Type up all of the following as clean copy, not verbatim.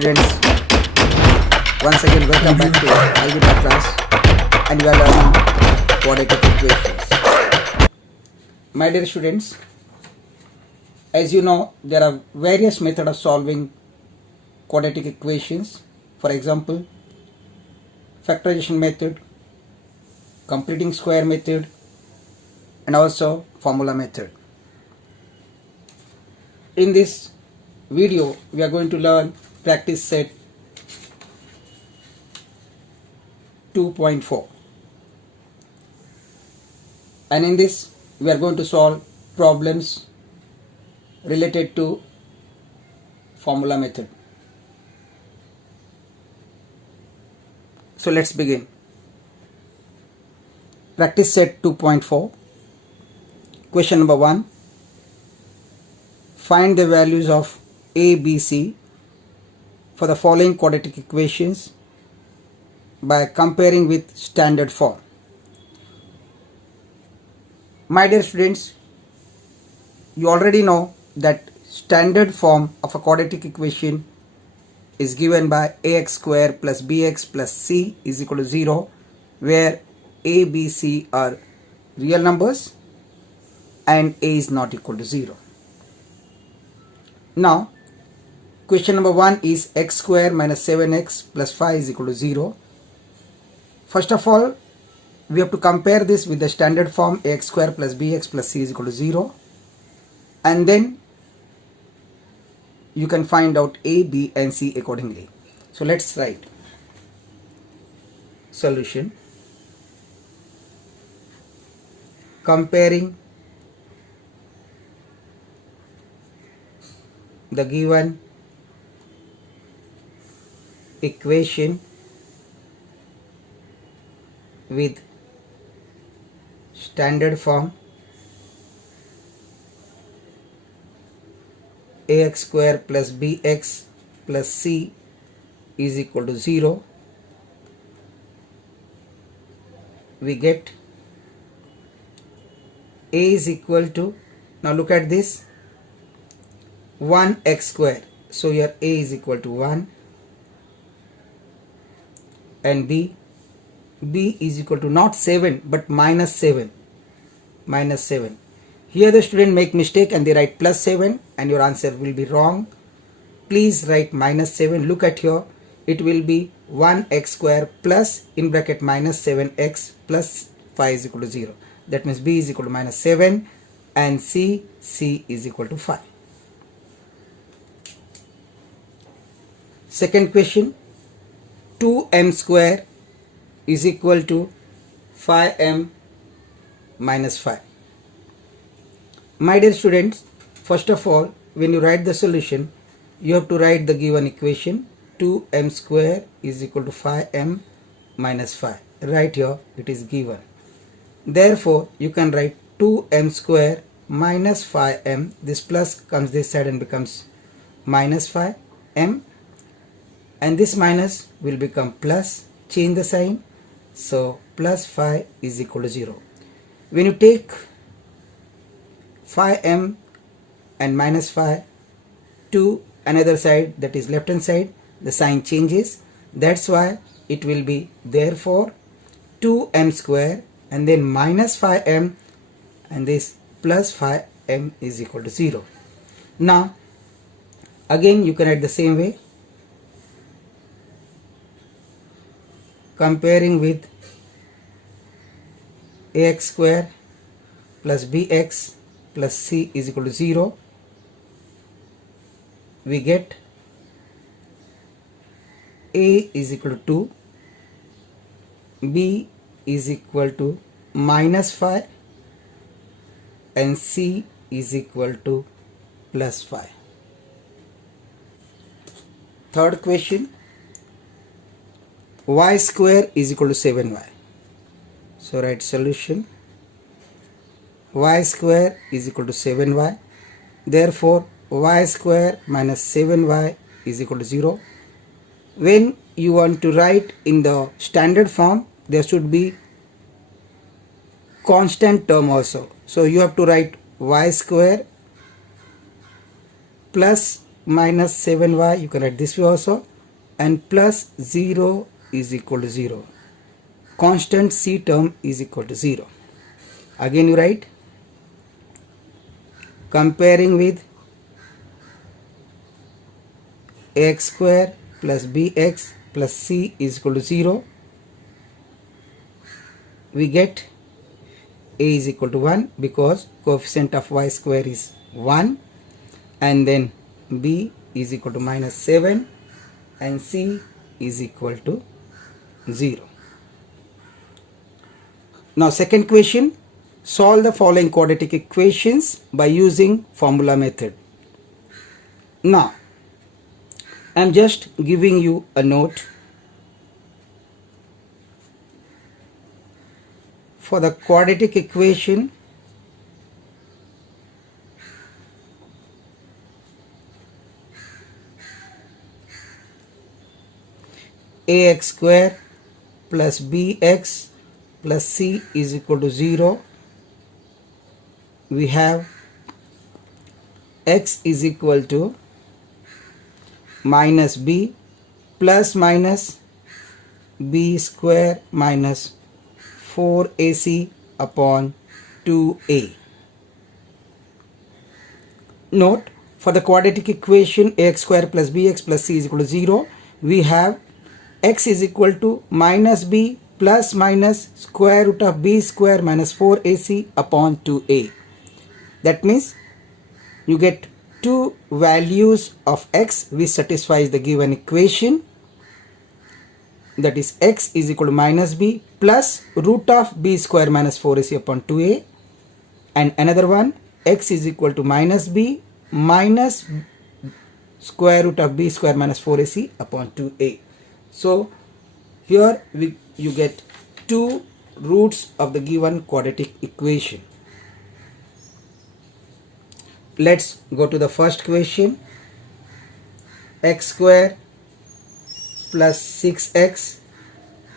students, once again welcome back to algebra class, and we are learning quadratic equations. My dear students, as you know, there are various methods of solving quadratic equations. For example, factorization method, completing square method, and also formula method. In this video, we are going to learn practice set 2.4, and in this we are going to solve problems related to formula method. So let's begin. Practice set 2.4. Question number 1. Find the values of A, B, C for the following quadratic equations by comparing with standard form. My dear students, you already know that standard form of a quadratic equation is given by ax square plus bx plus c is equal to 0, where a, b, c are real numbers and a is not equal to 0. Now, question number 1 is x square minus 7x plus 5 is equal to 0. First of all, we have to compare this with the standard form ax square plus bx plus c is equal to 0, and then you can find out a, b and c accordingly. So let's write solution. Comparing the given equation with standard form ax square plus bx plus c is equal to 0, we get a is equal to, now look at this, 1x square, so here a is equal to 1, and b is equal to not 7 but minus 7. Here the student make mistake and they write plus 7 and your answer will be wrong. Please write minus 7. Look at here, it will be 1x square plus in bracket minus 7x plus 5 is equal to 0. That means b is equal to minus 7 and c is equal to 5. Second question, 2m square is equal to 5m minus 5. My dear students, first of all, when you write the solution, you have to write the given equation 2m square is equal to 5m minus 5. Right here it is given. Therefore, you can write 2m square minus 5m. This plus comes this side and becomes minus 5m, and this minus will become plus. Change the sign. So plus 5 is equal to 0. When you take 5m and minus 5 to another side, that is left hand side, the sign changes. That's why it will be therefore 2m square and then minus 5m and this plus 5m is equal to 0. Now again you can write the same way, comparing with ax square plus bx plus c is equal to 0, we get a is equal to 2, b is equal to minus 5 and c is equal to plus 5. Third question, y square is equal to 7y. So write solution. Y square is equal to 7y. Therefore, y square minus 7y is equal to 0. When you want to write in the standard form, there should be constant term also. So you have to write y square plus minus 7y, you can write this way also, and plus 0 is equal to 0. Constant c term is equal to 0. Again you write comparing with ax square plus bx plus c is equal to 0. We get a is equal to 1 because coefficient of y square is 1, and then b is equal to minus 7 and c is equal to 0. Now second question, solve the following quadratic equations by using formula method. Now I am just giving you a note. For the quadratic equation, ax square plus bx plus c is equal to 0. We have x is equal to minus b plus minus b square minus 4ac upon 2a. Note, for the quadratic equation ax square plus bx plus c is equal to 0, we have x is equal to minus b plus minus square root of b square minus 4ac upon 2a. That means you get two values of x which satisfies the given equation, that is x is equal to minus b plus root of b square minus 4ac upon 2a, and another one x is equal to minus b minus square root of b square minus 4ac upon 2a. So here you get two roots of the given quadratic equation. Let's go to the first question. X square plus 6x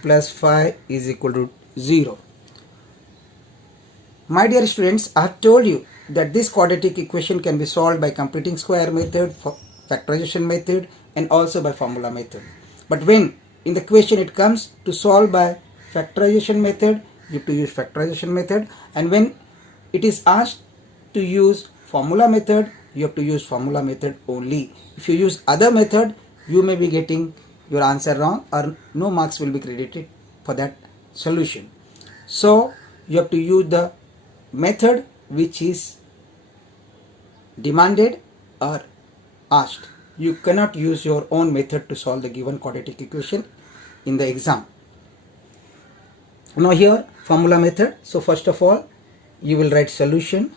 plus 5 is equal to 0. My dear students, I have told you that this quadratic equation can be solved by completing square method, factorization method, and also by formula method. But when in the question it comes to solve by factorization method, you have to use factorization method, and when it is asked to use formula method, you have to use formula method only. If you use other method, you may be getting your answer wrong or no marks will be credited for that solution. So you have to use the method which is demanded or asked. You cannot use your own method to solve the given quadratic equation in the exam. Now here formula method. So first of all you will write solution,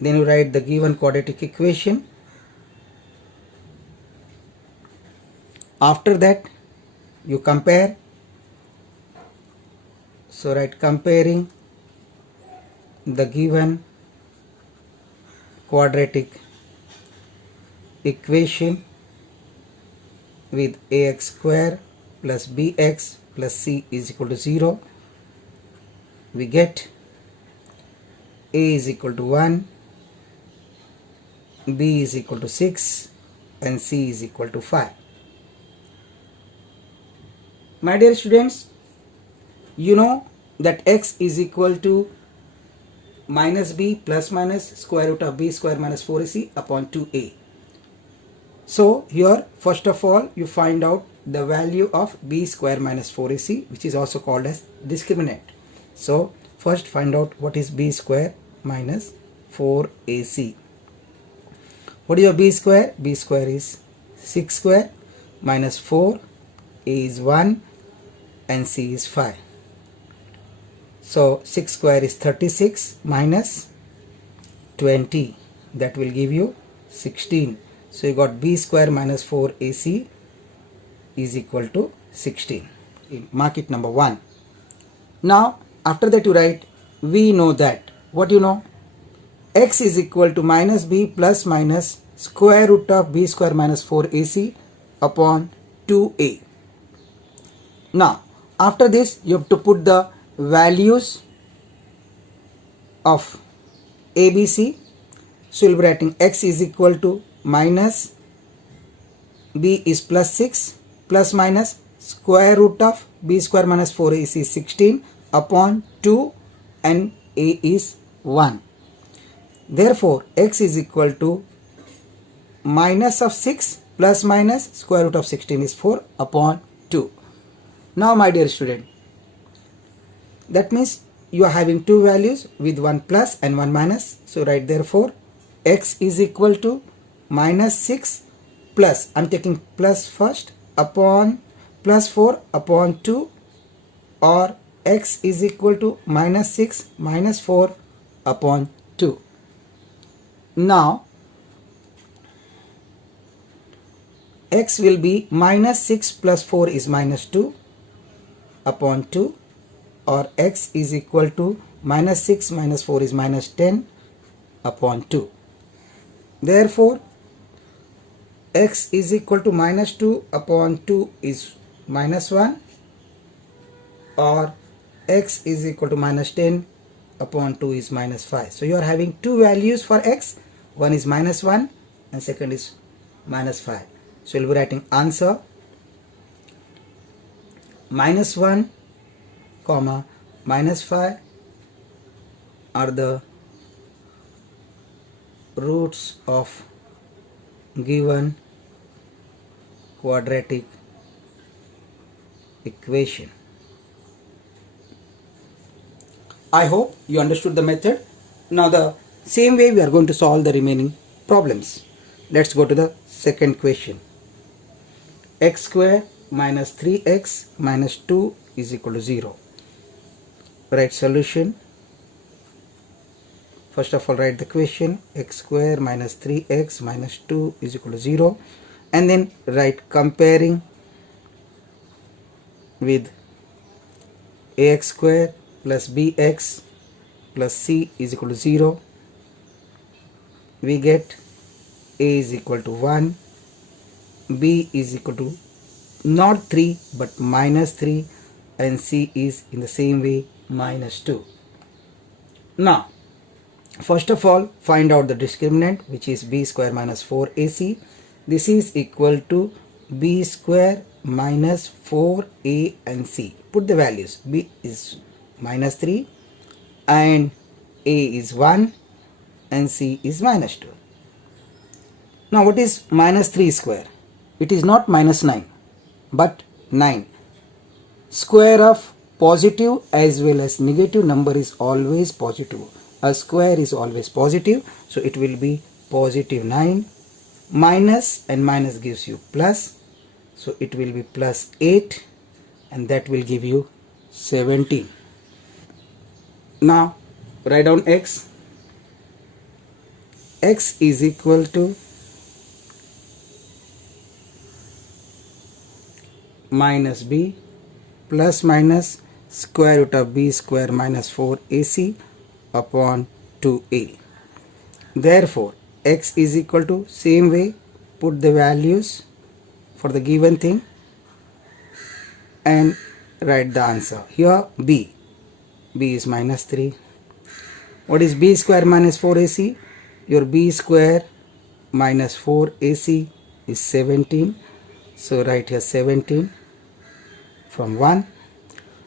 then you write the given quadratic equation. After that you compare. So write comparing the given quadratic equation with ax square plus bx plus c is equal to 0. We get a is equal to 1, b is equal to 6 and c is equal to 5. My dear students, you know that x is equal to minus b plus minus square root of b square minus 4ac upon 2a. So here first of all you find out the value of b square minus 4ac, which is also called as discriminant. So first find out what is b square minus 4ac. What is your b square? B square is 6 square minus 4, a is 1 and c is 5. So 6 square is 36 minus 20, that will give you 16. So you got b square minus 4ac is equal to 16. Mark it number 1. Now after that you write, we know that, what you know, x is equal to minus b plus minus square root of b square minus 4ac upon 2a. Now after this you have to put the values of ABC. So you will be writing x is equal to minus b is plus 6 plus minus square root of b square minus 4ac is 16 upon 2 and a is 1. Therefore, x is equal to minus of 6 plus minus square root of 16 is 4 upon 2. Now my dear student, that means you are having two values with one plus and one minus. So write therefore x is equal to minus 6 plus, I am taking plus first, upon plus 4 upon 2, or x is equal to minus 6 minus 4 upon 2. Now x will be minus 6 plus 4 is minus 2 upon 2, or x is equal to minus 6 minus 4 is minus 10 upon 2. Therefore, x is equal to minus 2 upon 2 is minus 1, or x is equal to minus 10 upon 2 is minus 5. So you are having two values for x. One is minus 1 and second is minus 5. So you will be writing answer minus 1 comma minus 5 are the roots of given quadratic equation. I hope you understood the method. Now the same way we are going to solve the remaining problems. Let's go to the second question. X square minus 3x minus 2 is equal to 0. Write solution. First of all, write the question. X square minus 3x minus 2 is equal to 0, and then write comparing with ax square plus bx plus c is equal to 0. We get a is equal to 1, b is equal to not 3 but minus 3, and c is in the same way minus 2. Now first of all, find out the discriminant, which is b square minus 4ac. This is equal to b square minus 4a and c. Put the values. B is minus 3 and a is 1 and c is minus 2. Now what is minus 3 square? It is not minus 9 but 9. Square of positive as well as negative number is always positive. A square is always positive, so it will be positive 9. Minus and minus gives you plus, so it will be plus 8, and that will give you 17. Now write down x. X is equal to minus b plus minus square root of b square minus 4ac upon 2a. Therefore x is equal to, same way, put the values for the given thing and write the answer. Here b is minus 3. What is b square minus 4ac? Your b square minus 4ac is 17. So write here 17 from 1.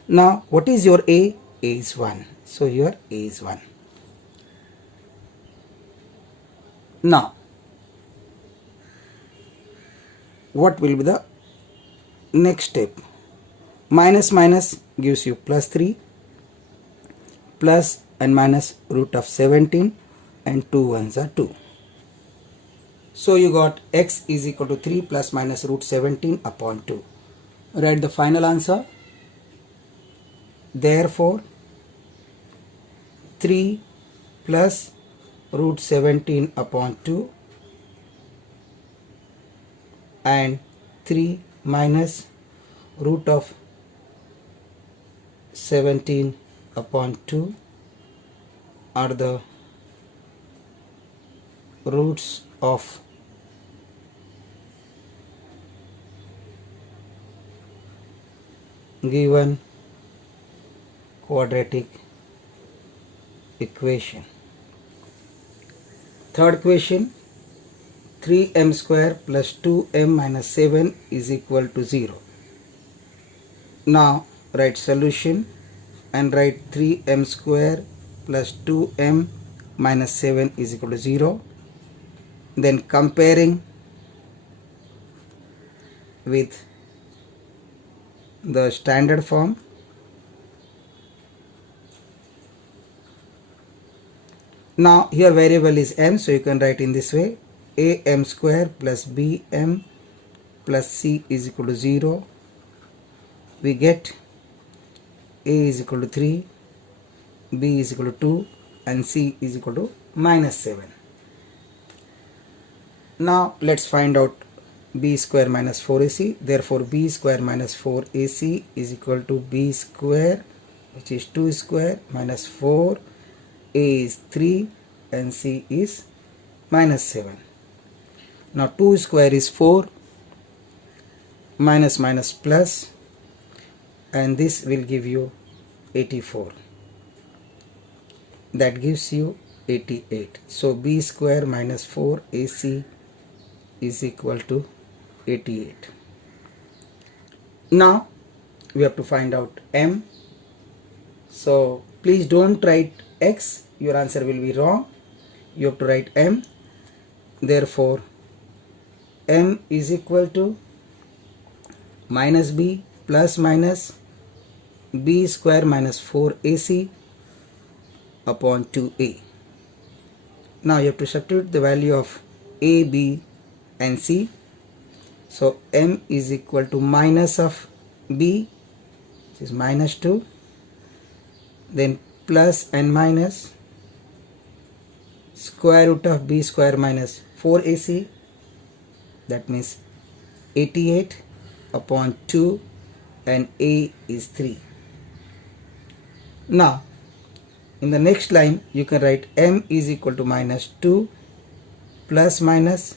Now what is your a? A is 1. So your a is 1. Now what will be the next step? Minus minus gives you plus 3, plus and minus root of 17, and 2 ones are 2. So you got x is equal to 3 plus minus root 17 upon 2. Write the final answer. Therefore 3 plus root 17 upon 2 and 3 minus root of 17 upon 2 are the roots of given quadratic equation. Third question, 3m square plus 2m minus 7 is equal to 0. Now write solution and write 3m square plus 2m minus 7 is equal to 0. Then comparing with the standard form, now here variable is m, so you can write in this way: am square plus bm plus c is equal to 0. We get a is equal to 3, b is equal to 2 and c is equal to minus 7. Now let's find out b square minus 4ac. Therefore b square minus 4ac is equal to b square, which is 2 square, minus 4, a is 3 and c is minus 7. Now 2 square is 4, minus minus plus, and this will give you 84. That gives you 88. So b square minus 4ac is equal to 88. Now we have to find out m. So please don't write x, your answer will be wrong. You have to write m. Therefore m is equal to minus b plus minus b square minus 4ac upon 2a. Now you have to substitute the value of a, b and c. So m is equal to minus of b, which is minus 2, then plus and minus square root of b square minus 4ac, that means 88 upon 2, and a is 3. Now in the next line you can write m is equal to minus 2 plus minus.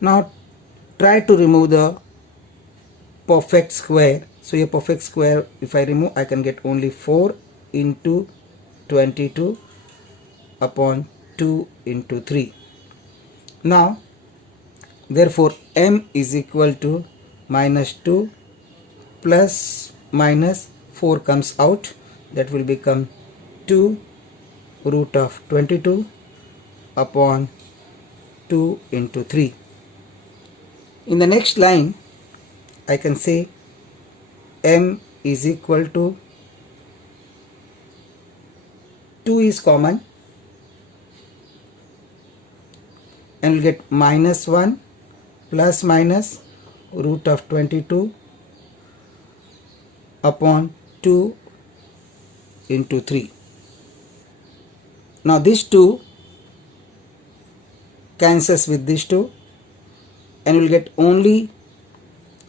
Now try to remove the perfect square. So a perfect square, if I remove, I can get only 4 into 22 upon 2 into 3. Now therefore m is equal to minus 2 plus minus 4 comes out, that will become 2 root of 22 upon 2 into 3. In the next line I can say m is equal to 2 is common, and we'll get minus 1 plus minus root of 22 upon 2 into 3. Now this 2 cancels with this 2, and you will get only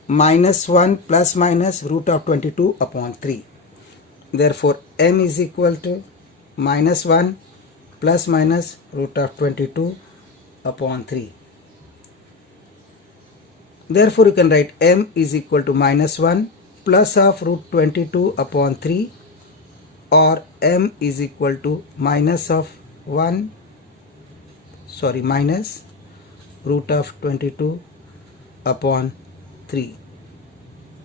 minus 1 plus minus root of 22 upon 3. Therefore m is equal to minus 1 plus minus root of 22 upon 3. Therefore you can write m is equal to minus 1 plus of root 22 upon 3, or m is equal to minus of minus root of 22 upon 3.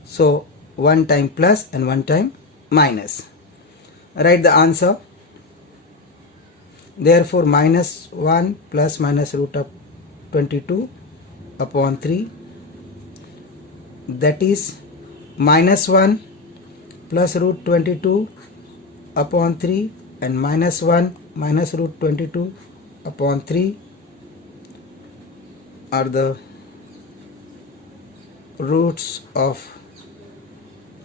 So one time plus and one time minus. Write the answer. Therefore minus 1 plus minus root of 22 upon 3, that is minus 1 plus root 22 upon 3, and minus 1 minus root 22 upon 3 are the roots of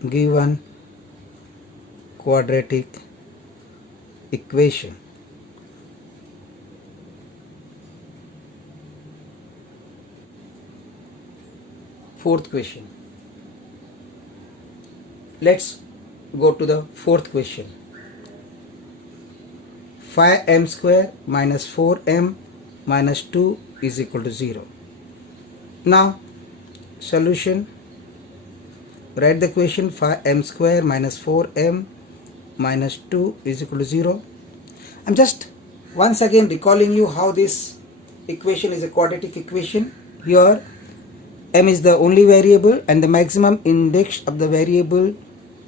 given quadratic equation. Fourth question. Let's go to the fourth question. 5m square minus 4m minus 2 is equal to 0. Now solution. Write the equation 5m square minus 4m minus 2 is equal to 0. I'm just once again recalling you how this equation is a quadratic equation. Here m is the only variable and the maximum index of the variable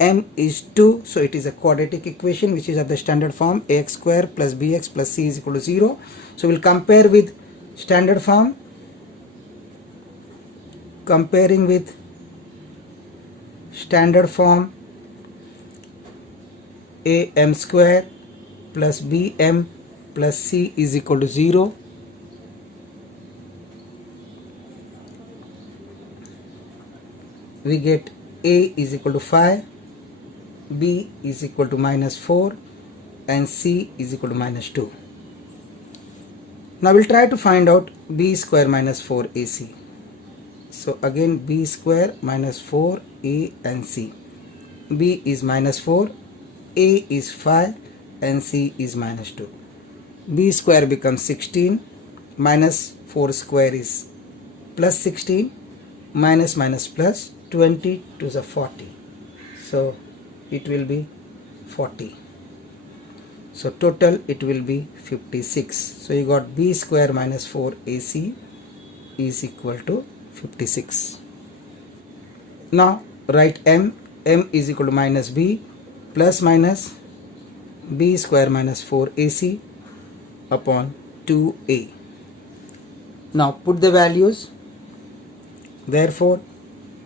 m is 2, so it is a quadratic equation which is of the standard form ax square plus bx plus c is equal to 0. So we'll compare with standard form. Comparing with standard form, am square plus bm plus c is equal to 0. We get a is equal to 5, b is equal to minus 4 and c is equal to minus 2. Now we'll try to find out b square minus 4ac. So again b square minus 4a and c. b is minus 4, a is 5 and c is minus 2. b square becomes 16, minus 4 square is plus 16, minus minus plus 20 to the 40. So it will be 40. So total it will be 56. So you got b square minus 4ac is equal to 56. Now write m is equal to minus b plus minus b square minus 4ac upon 2a. Now put the values. Therefore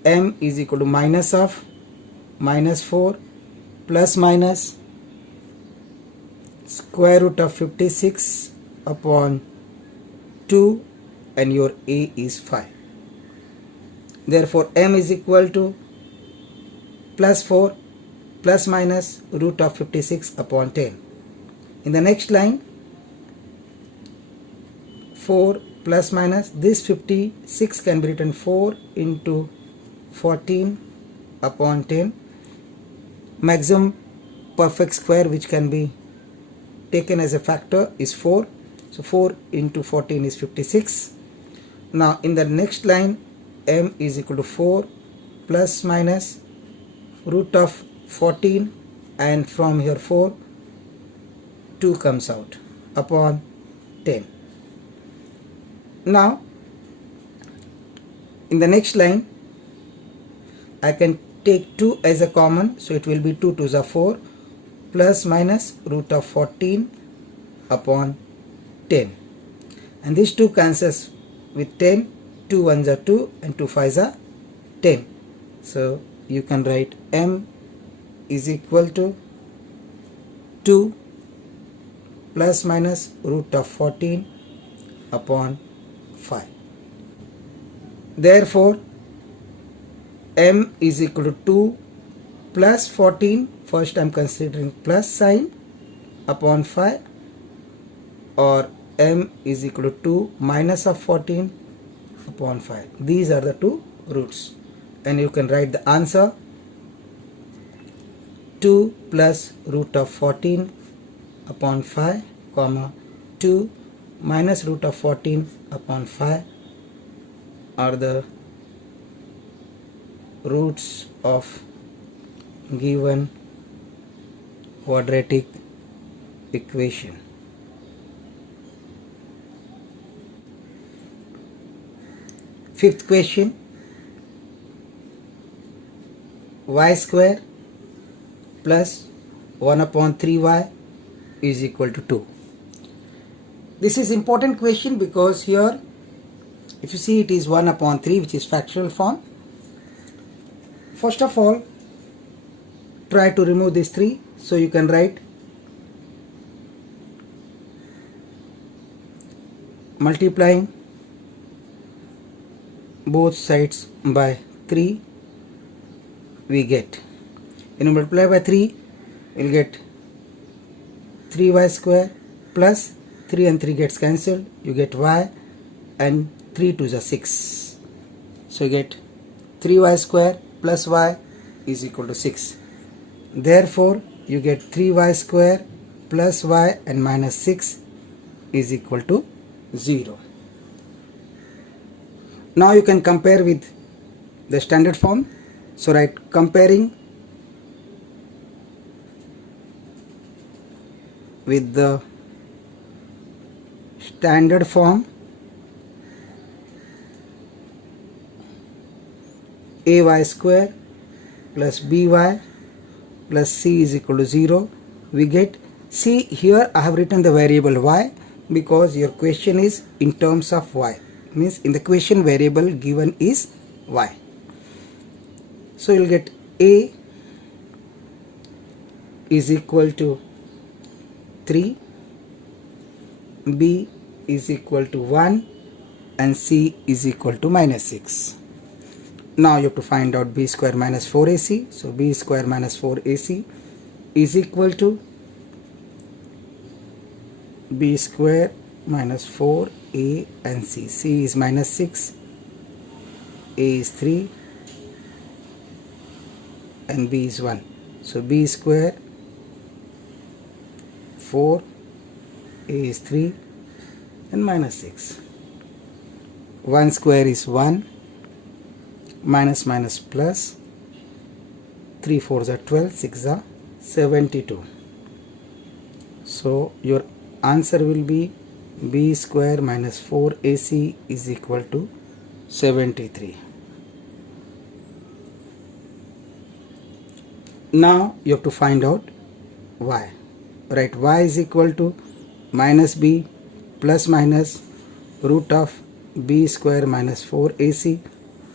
m is equal to minus of minus 4 plus minus square root of 56 upon 2 and your a is 5. Therefore m is equal to plus 4 plus minus root of 56 upon 10. In the next line, 4 plus minus this 56 can be written 4 into 14 upon 10. Maximum perfect square which can be taken as a factor is 4. So 4 into 14 is 56. Now in the next line, m is equal to 4 plus minus root of 14 and from here 4, 2 comes out upon 10. Now in the next line I can take 2 as a common, so it will be 2 to the 4 plus minus root of 14 upon 10, and these 2 cancels with 10. 2 1s are 2 and 2 5s are 10. So you can write m is equal to 2 plus minus root of 14 upon 5. Therefore m is equal to 2 plus 14, first I am considering plus sign, upon 5, or m is equal to 2 minus of 14 upon 5. These are the two roots, and you can write the answer 2 plus root of 14 upon 5 comma 2 minus root of 14 upon 5 are the roots of given quadratic equation. Fifth question, y square plus 1 upon 3y is equal to 2. This is important question because here if you see it is 1 upon 3 which is factorial form. First of all, try to remove this 3, so you can write multiplying both sides by 3 we get, when you multiply by 3 we will get 3y square plus 3 and 3 gets cancelled, you get y, and 3 to the 6, so you get 3y square plus y is equal to 6. Therefore you get 3y square plus y and minus 6 is equal to 0. Now you can compare with the standard form. So write comparing with the standard form, ay square plus by plus c is equal to 0. We get, see here I have written the variable y because your question is in terms of y, means in the question variable given is y. So you'll get a is equal to 3, b is equal to 1 and c is equal to minus 6. Now you have to find out b square minus 4ac. So b square minus 4ac is equal to b square minus 4a and c. C is minus 6, a is 3 and b is 1. So b square 4, a is 3 and minus 6. 1 square is 1, minus minus plus, 3 4s are 12, 6 are 72. So your answer will be b square minus 4ac is equal to 73. Now you have to find out y. Right, y is equal to minus b plus minus root of b square minus 4ac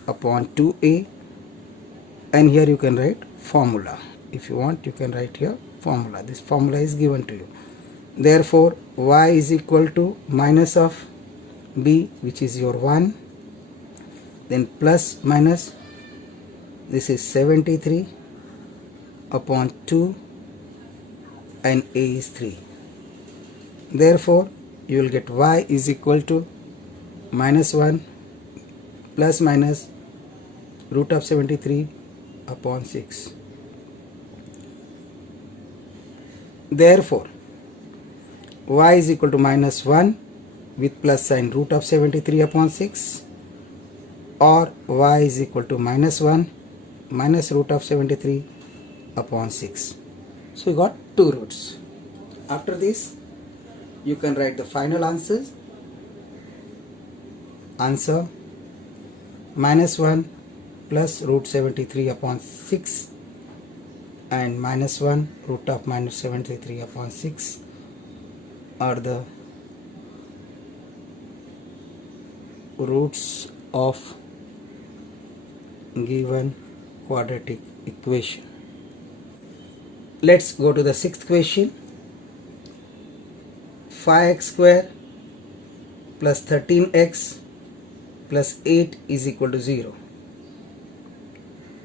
upon 2a, and here you can write formula. If you want, you can write here formula. This formula is given to you. Therefore y is equal to minus of b, which is your 1, then plus minus, this is 73 upon 2 and a is 3. Therefore you will get y is equal to minus 1 plus minus root of 73 upon 6. Therefore y is equal to minus 1 with plus sign root of 73 upon 6, or y is equal to minus 1 minus root of 73 upon 6. So you got two roots. After this you can write the final answers. Answer minus 1 plus root 73 upon 6 and minus 1 root of minus 73 upon 6 are the roots of given quadratic equation. Let's go to the sixth question. 5x square plus 13x plus 8 is equal to 0.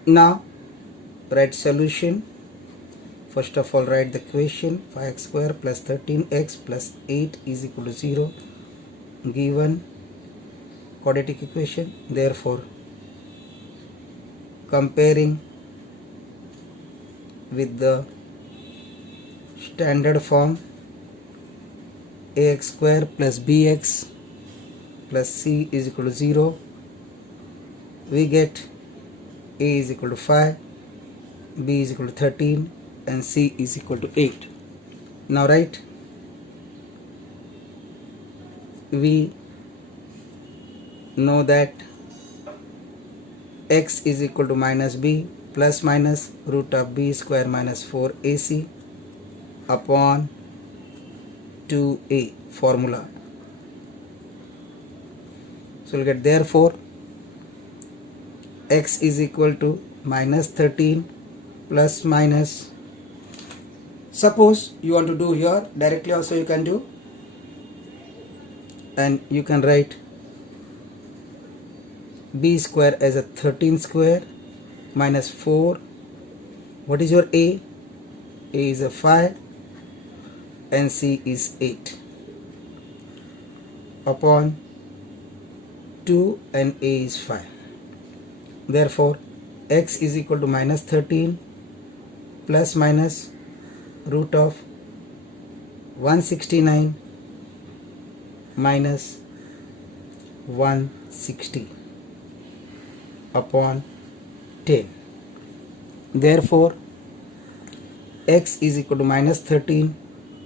Now write solution. First of all, write the question. 5x square plus 13x plus 8 is equal to 0, given quadratic equation. Therefore, comparing with the standard form, ax square plus bx plus c is equal to 0, we get a is equal to 5, b is equal to 13 and c is equal to 8. Now write, we know that x is equal to minus b plus minus root of b square minus 4ac upon 2a formula. So we'll get, therefore x is equal to minus 13 plus minus, suppose you want to do here directly also you can do, and you can write b square as a 13 square minus 4. What is your a? A is a 5 and c is 8 upon 2 and a is 5. Therefore x is equal to minus 13 plus minus root of 169 minus 160 upon 10. Therefore x is equal to minus 13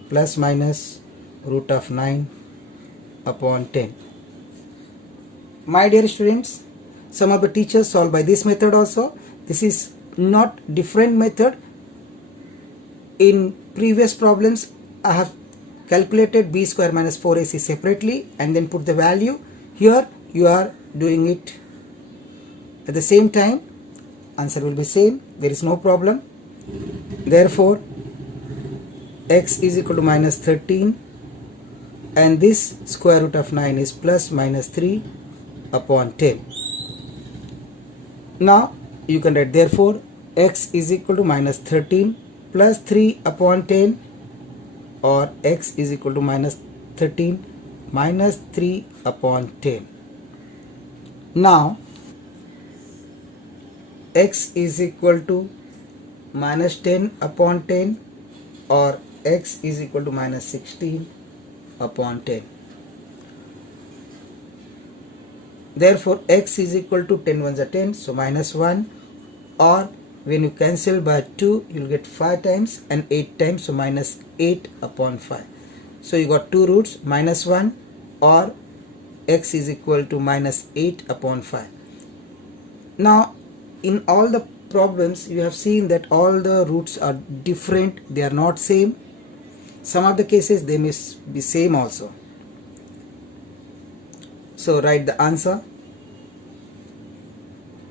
plus minus root of 9 upon 10. My dear students, Some of the teachers solve by this method also. This is not different method. In previous problems I have calculated b square minus 4ac separately and then put the value. Here you are doing it at the same time. Answer will be same. There is no problem. Therefore x is equal to minus 13 and this square root of 9 is plus minus 3 upon 10. Now you can write therefore x is equal to minus 13 plus 3 upon 10, or x is equal to minus 13 minus 3 upon 10. Now x is equal to minus 10 upon 10 or x is equal to minus 16 upon 10. Therefore x is equal to 10 ones are 10, so minus 1, or when you cancel by 2 you will get 5 times and 8 times, so minus 8 upon 5. So you got two roots, minus 1 or x is equal to minus 8 upon 5. Now in all the problems you have seen that all the roots are different, they are not same. Some of the cases they may be same also. So write the answer.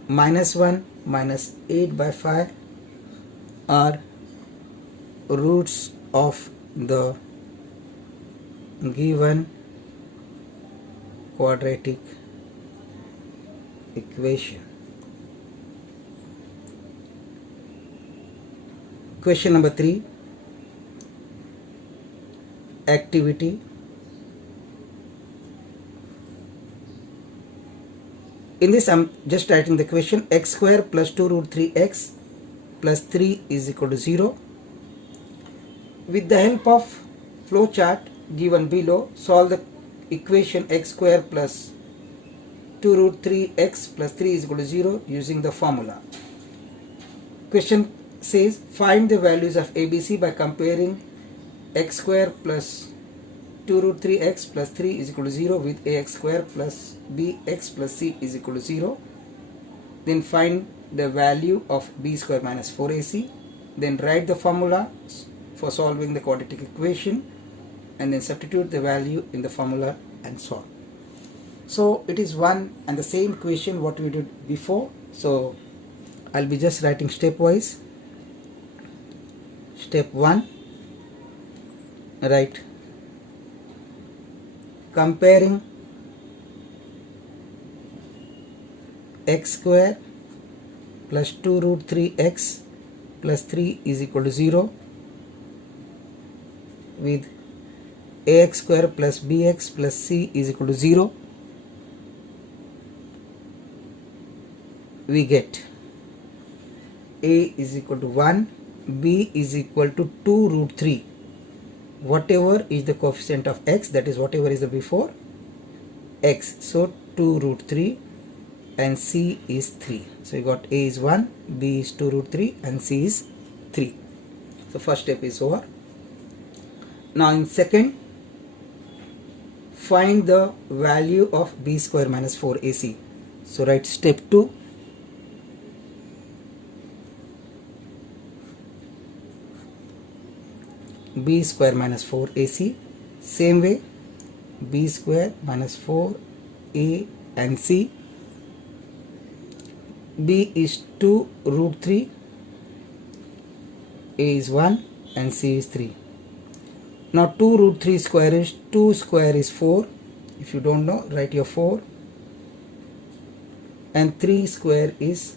Minus 1 minus 8 by 5 are roots of the given quadratic equation. Question number 3. Activity. In this I am just writing the question. X square plus 2 root 3x plus 3 is equal to 0. With the help of flow chart given below, solve the equation x square plus 2 root 3x plus 3 is equal to 0 using the formula. Question says find the values of ABC by comparing x square plus 2 root 3x plus 3 is equal to 0 with ax square plus bx plus c is equal to 0. Then find the value of b square minus 4ac. Then write the formula for solving the quadratic equation and then substitute the value in the formula and solve. So it is one and the same equation what we did before. So I'll be just writing stepwise. Step 1, write comparing x square plus 2 root 3x plus 3 is equal to 0 with ax square plus bx plus c is equal to 0. We get a is equal to 1, b is equal to 2 root 3. Whatever is the coefficient of x, that is whatever is the before x, so 2 root 3 and c is 3. So you got a is 1, b is 2 root 3 and c is 3. So first step is over. Now in second, find the value of b square minus 4ac. So write step 2. B square minus 4ac. Same way, b square minus 4a and c. B is 2 root 3, a is 1 and c is 3. Now 2 root 3 square is 2 square is 4. If you don't know, write your 4. And 3 square is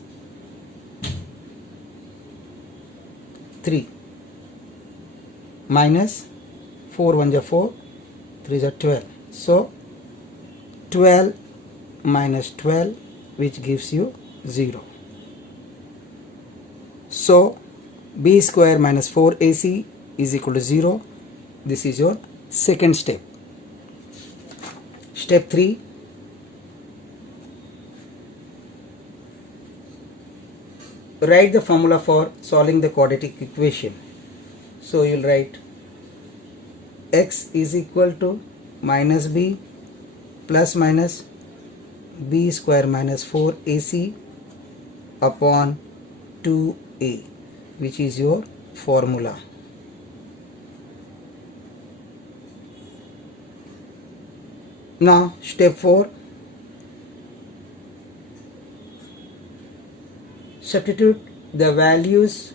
3. Minus 4 1 is 4, 3 is 12. So 12 minus 12, which gives you 0. So b square minus 4ac is equal to 0. This is your second step. Step 3. Write the formula for solving the quadratic equation. So you will write x is equal to minus b plus minus b square minus 4ac upon 2a, which is your formula. Now step 4, substitute the values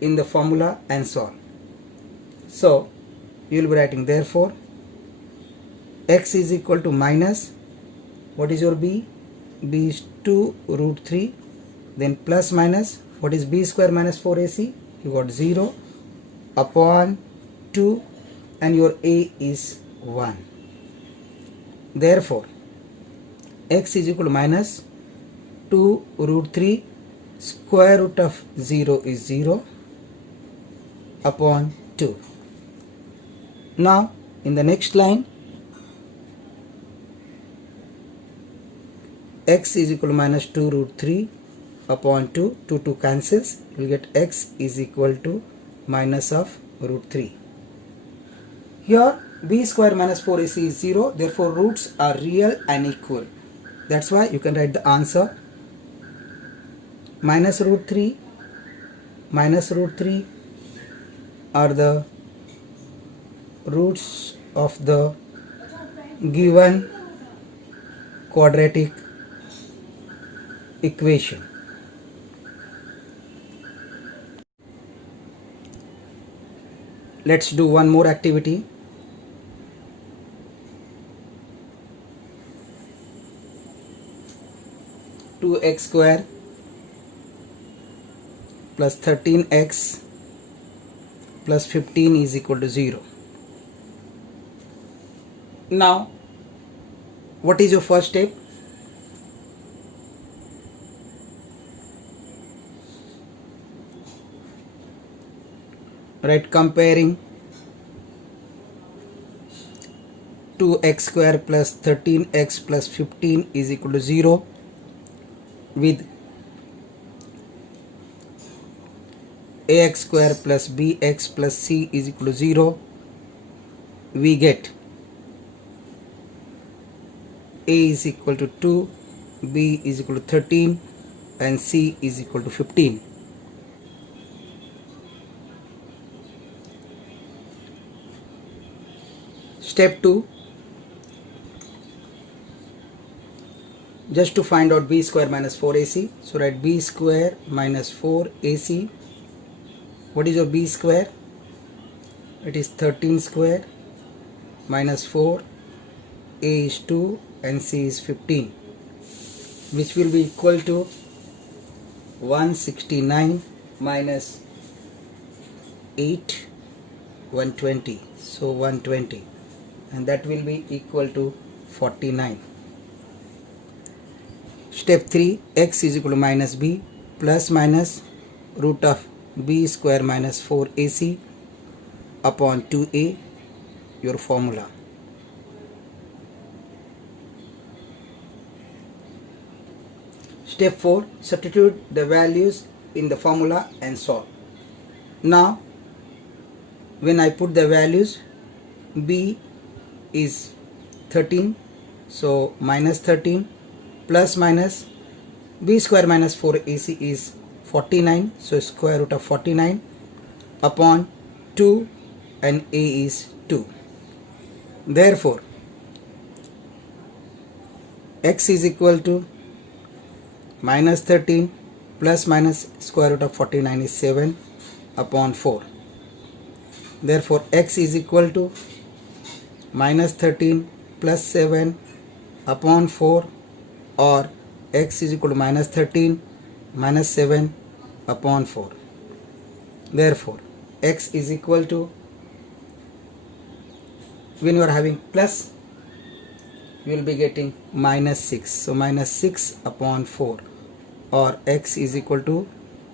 in the formula and solve. So you will be writing, therefore x is equal to minus, what is your b? B is 2 root 3, then plus minus, what is b square minus 4ac? You got 0 upon 2, and your a is 1. Therefore x is equal to minus 2 root 3, square root of 0 is 0 upon 2. Now in the next line, x is equal to minus 2 root 3 upon 2, 2 cancels, you will get x is equal to minus of root 3. Here b square minus 4ac is 0, therefore roots are real and equal. That's why you can write the answer minus root 3 are the roots of the given quadratic equation. Let's do one more activity. Two x square plus 13x plus 15 is equal to 0. Now what is your first step? Right, comparing 2x square plus 13x plus 15 is equal to 0 with ax square plus bx plus c is equal to 0, we get a is equal to 2, b is equal to 13 and c is equal to 15. Step 2, just to find out b square minus 4ac, so write b square minus 4ac. What is your b square? It is 13 square minus 4, a is 2 and c is 15, which will be equal to 169 minus 8, 120, so 120, and that will be equal to 49. Step 3, x is equal to minus b plus minus root of b square minus 4ac upon 2a, your formula. Step 4, substitute the values in the formula and solve. Now when I put the values, b is 13, so minus 13 plus minus b square minus 4ac is 49, so square root of 49 upon 2 and a is 2. Therefore x is equal to minus 13 plus minus square root of 49 is 7 upon 4. Therefore x is equal to minus 13 plus 7 upon 4, or x is equal to minus 13 minus 7 upon 4. Therefore x is equal to, when you are having plus, you will be getting minus 6, so minus 6 upon 4, or x is equal to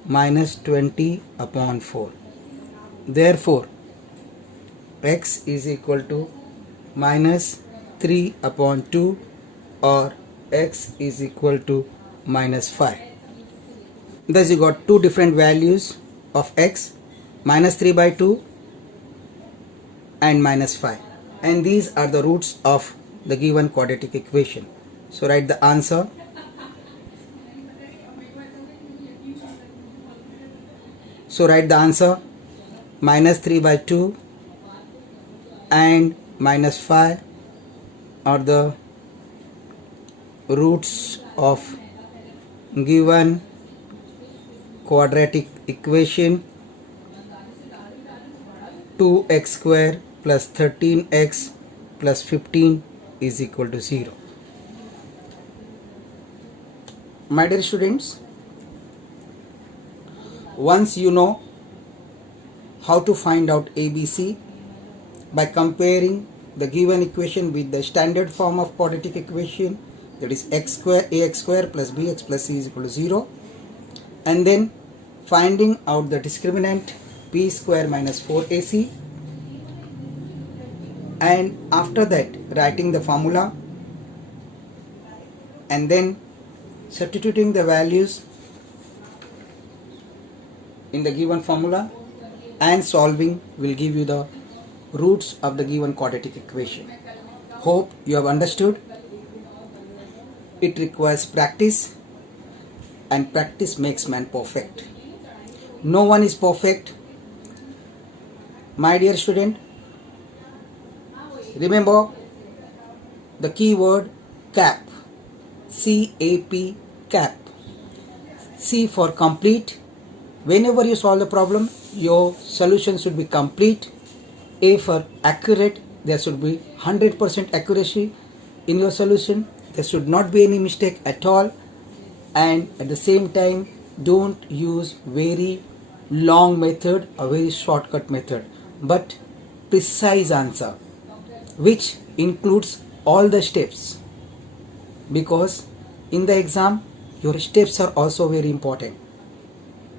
minus 20 upon 4. Therefore x is equal to minus 3 upon 2, or x is equal to minus 5. Thus you got two different values of x, minus 3 by 2 and minus 5, and these are the roots of the given quadratic equation. So write the answer. So write the answer. Minus 3 by 2 and minus 5 are the roots of given quadratic equation. 2x square plus 13x plus 15 is equal to 0. My dear students, once you know how to find out ABC by comparing the given equation with the standard form of quadratic equation, that is ax square plus bx plus c is equal to 0, and then finding out the discriminant b square minus 4ac, and after that writing the formula and then substituting the values in the given formula and solving will give you the roots of the given quadratic equation. Hope you have understood. It requires practice, and practice makes man perfect. No one is perfect. My dear student, remember the keyword CAP. C-A-P, CAP. C for complete. Whenever you solve the problem, your solution should be complete. A for accurate. There should be 100% accuracy in your solution. There should not be any mistake at all. And at the same time, don't use very long method or very shortcut method, but precise answer, which includes all the steps, because in the exam your steps are also very important.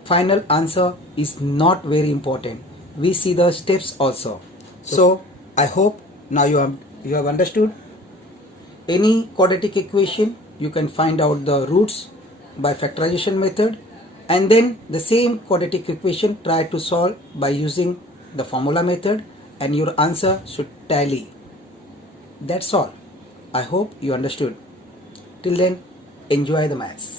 Final answer is not very important. We see the steps also. So I hope now you have understood. Any quadratic equation you can find out the roots by factorization method, and then the same quadratic equation try to solve by using the formula method, and your answer should tally. That's all. I hope you understood. Till then, enjoy the maths.